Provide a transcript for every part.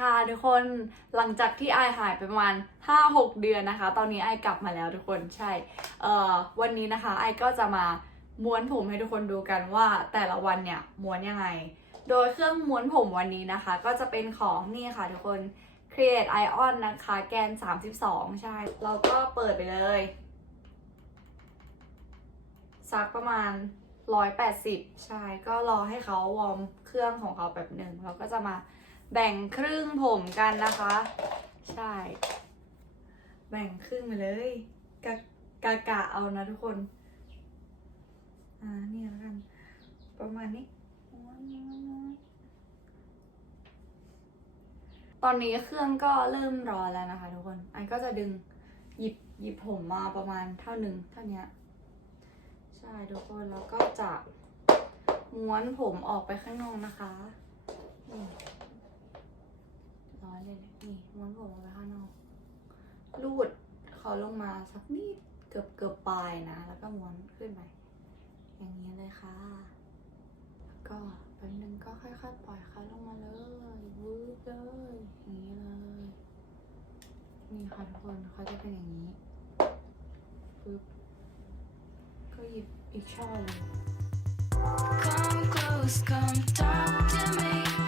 ค่ะทุกคนหลังจากที่ไอหายไปประมาณ 5-6 เดือนนะคะ ตอนนี้ไอกลับมาแล้วทุกคนใช่เอ่อวันนี้นะคะไอก็จะมาม้วนผมให้ทุกคนดูกันว่าแต่ละวันเนี่ยม้วนยังไง โดยเครื่องม้วนผมวันนี้นะคะ ก็จะเป็นของนี่ค่ะทุกคน Create Ion นะคะ แกน 32 ใช่เราก็เปิดไปเลยสักประมาณ 180 ใช่ ก็รอให้เขาวอร์มเครื่องของเขาแบบหนึ่งเราก็จะมา แบ่งครึ่งผมกันนะคะ ใช่ แบ่งครึ่งไปเลยกะกะกะเอานะทุกคน อ่านี่แล้วกัน ประมาณนี้ ตอนนี้เครื่องก็เริ่มร้อนแล้วนะคะ ทุกคนไอก็จะดึงหยิบหยิบผมมาประมาณเท่าหนึ่งเท่านี้ใช่ทุกคนแล้วก็จะม้วนผมออกไปข้างนอกนะคะ เลยนะนี่ม้วนผมออกไปข้างนอกลูดเขาลงมาสักนิดเกือบเกือบปลายนะ แล้วก็ม้วนขึ้นไปอย่างนี้เลยค่ะ แล้วก็แป๊บนึงก็ค่อยๆปล่อยเขาลงมาเลยวืบเลยอย่างนี้เลยนี่ค่ะทุกคนเขาจะเป็นอย่างนี้ปึ๊บก็หยิบอีกช่อเลย Come close, come talk to me.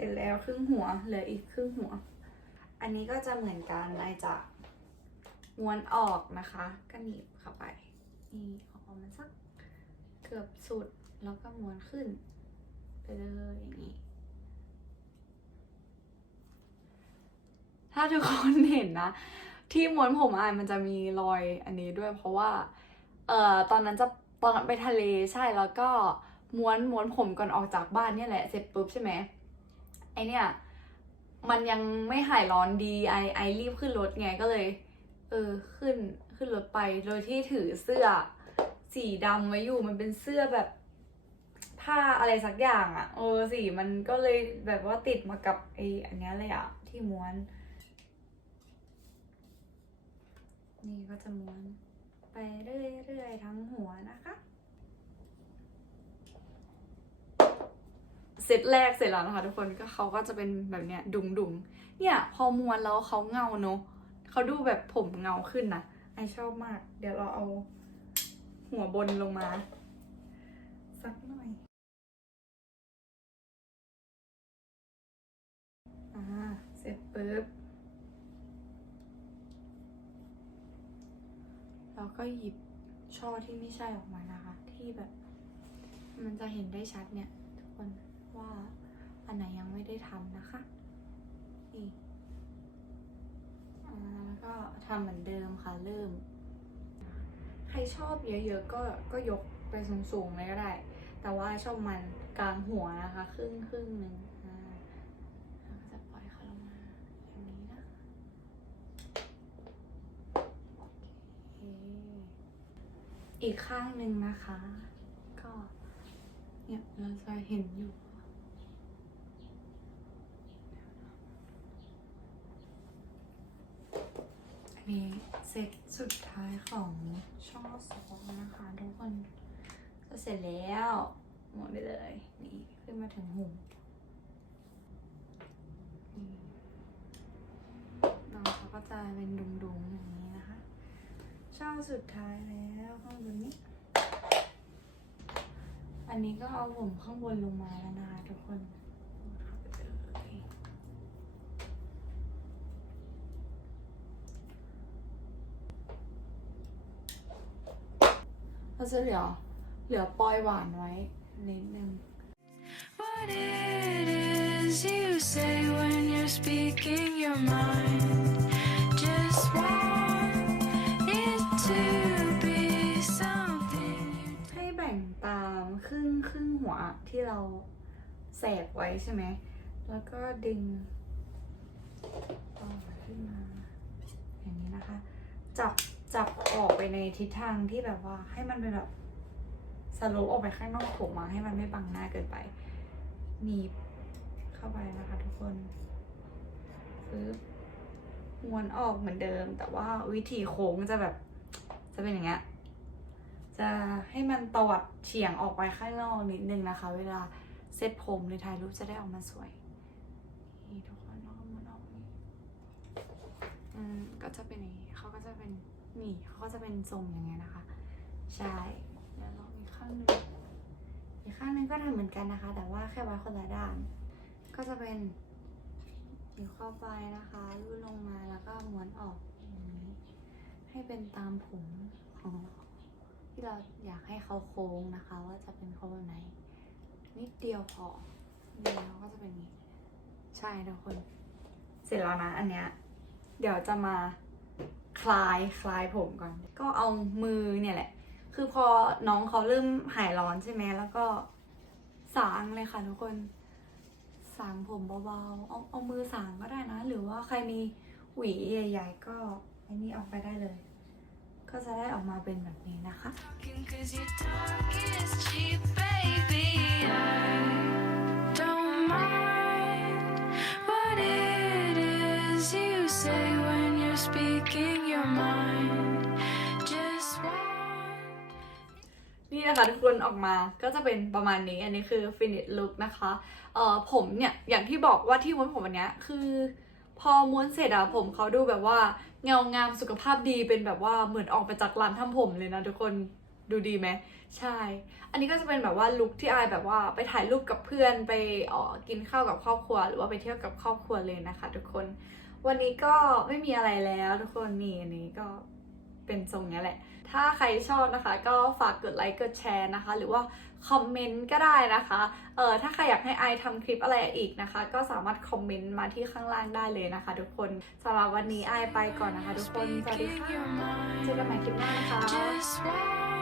ร็จแล้วครึ่งหัวเหลืออีกครึ่งหัว อันนี้ก็จะเหมือนกันไอจะม้วนออกนะคะก็หนีบเข้าไปนี่ออกมาสักเกือบสุดแล้วก็ม้วนขึ้น ไปเลยอย่างนี้ ถ้าทุกคนเห็นนะ ที่ม้วนผมอายมันจะมีรอยอันนี้ด้วย เพราะว่า เอ่อตอนนั้นจะตอนนั้นไปทะเลใช่แล้วก็ม้วนม้วนผมก่อนออกจากบ้านเนี่ยแหละเสร็จปุ๊บใช่ไหม ไอเนี่ยมันยังไม่หายร้อนดีไอไอรีบขึ้นรถไงก็เลย เออขึ้นขึ้นรถไปโดยที่ถือเสื้อสีดำไว้อยู่มันเป็นเสื้อแบบผ้าอะไรสักอย่างอะ่ะเออสีมันก็เลยแบบว่าติดมากับไออันเนี้ยเลยอะที่ม้วน นี่ก็จะม้วน ไปเรื่อยๆทั้งหัวนะคะ เซตแรกเสร็จแล้วนะคะทุกคนก็เขาก็จะเป็นแบบเนี้ยดุงดุงเนี่ย พอม้วนแล้วเขาเงาเนอะเขาดูแบบผมเงาขึ้นนะไอชอบมาก เดี๋ยวเราเอาหัวบนลงมา สักหน่อยอ่าเสร็จปุ๊บแล้วก็หยิบช่อที่ไม่ใช่ออกมานะคะ ที่แบบ มันจะเห็นได้ชัดเนี่ยทุกคน ว่าอันไหนยังไม่ได้ทำนะคะนี่แล้วก็ทำเหมือนเดิมค่ะเริ่ม ใครชอบเยอะๆก็ก็ยกไปสูงๆเลยก็ได้ แต่ว่าชอบมันกลางหัวนะคะ ครึ่งครึ่งหนึ่งจะปล่อยเขาลงมาอย่างนี้นะอีกข้างหนึ่งนะคะ ก็เนี่ยเราจะเห็นอยู่ อั นี้เซตสุดท้ายของช่อสองนะคะทุกคนก็เสร็จแล้วหมดไปเลย นี่ขึ้นมาถึงหูนี่น้องเขาก็จะเป็นดุงๆอย่างนี้นะคะ ช่องสุดท้ายแล้วข้างบนนี้ อันนี้ก็เอาผมข้างบนลงมาแล้วนะคะทุกคนเข้าไปเลย เราจะเหลือเหลือปลอยหวานไว้นิดนึง What it is you say when you're speaking your mind. Just want it to be something you ให้แบ่งตามครึ่งครึ่งหัวที่เราแสกไว้ใช่ไหม แล้วก็ดึงต่อขึ้นมา อย่างนี้นะคะ จับ จับออกไปในทิศทางที่แบบว่าให้มันเป็นแบบสโลปออกไปข้างนอกผมมาให้มันไม่บังหน้าเกินไปหนีบเข้าไปนะคะทุกคนปึ๊บม้วนออกเหมือนเดิม แต่ว่าวิธีโค้งจะแบบ จะเป็นอย่างเงี้ยจะให้มันตวัดเฉียงออกไปข้างนอกนิดนึงนะคะ เวลาเซตผมหรือถ่ายรูปจะได้ออกมาสวยนี่ทุกคนน้องมันออกนี่อืมก็จะเป็นอย่างนี้เขาก็จะเป็น นี่เขาก็จะเป็นทรงอย่างเงี้ยนะคะ ใช่แล้วลองอีกข้างหนึ่งอีกข้างหนึ่งก็ทำเหมือนกันนะคะ แต่ว่าแค่ไว้คนละด้าน ก็จะเป็นหยิบเข้าไปนะคะรูดลงมาแล้วก็ม้วนออกอให้เป็นตามผมของที่เราอยากให้เขาโค้งนะคะ ว่าจะเป็นโค้งแบบไหนนิดเดียวพอนี่แล้วก็จะเป็นงนี้ใช่ทุกคน เสร็จแล้วนะ อันเนี้ยเดี๋ยวจะมา คลายคลายผมก่อน ก็เอามือเนี่ยแหละ คือพอน้องเขาเริ่มหายร้อนใช่ไหมแล้วก็สางเลยค่ะทุกคนสางผมเบาๆ เอาเอามือสางก็ได้นะ หรือว่าใครมีหวีใหญ่ ๆ ก็ไอ้นี่ออกไปได้เลย ก็จะได้ออกมาเป็นแบบนี้นะคะ Talking 'cause your talk is cheap, baby. I don't mind what it is you say when you're speaking นี่นะคะทุกคนออกมาก็จะเป็นประมาณนี้ อันนี้คือ finish look นะคะเอ่อผมเนี่ยอย่างที่บอกว่าที่ม้วนผมอันนี้คือพอม้วนเสร็จอะผมเขาดูแบบว่าเงางามสุขภาพดีเป็นแบบว่าเหมือนออกมาจากร้านทำผมเลยนะทุกคนดูดีไหมใช่ อันนี้ก็จะเป็นแบบว่าลุคที่อายแบบว่าไปถ่ายรูปกับเพื่อนไปออกินข้าวกับครอบครัว หรือว่าไปเที่ยวกับครอบครัวเลยนะคะ ทุกคน วันนี้ก็ไม่มีอะไรแล้วทุกคนนี่อันนี้ก็เป็นทรงเนี้ยแหละ ถ้าใครชอบนะคะ ก็ฝากกดไลค์กดแชร์นะคะ หรือว่าคอมเมนต์ก็ได้นะคะ เออถ้าใครอยากให้ไอทำคลิปอะไรอีกนะคะ ก็สามารถคอมเมนต์มาที่ข้างล่างได้เลยนะคะ ทุกคนสำหรับวันนี้ไอไปก่อนนะคะ ทุกคน สวัสดี Speaking ค่ะ your เจอ mind. กันใหม่คลิปหน้านะคะ Just want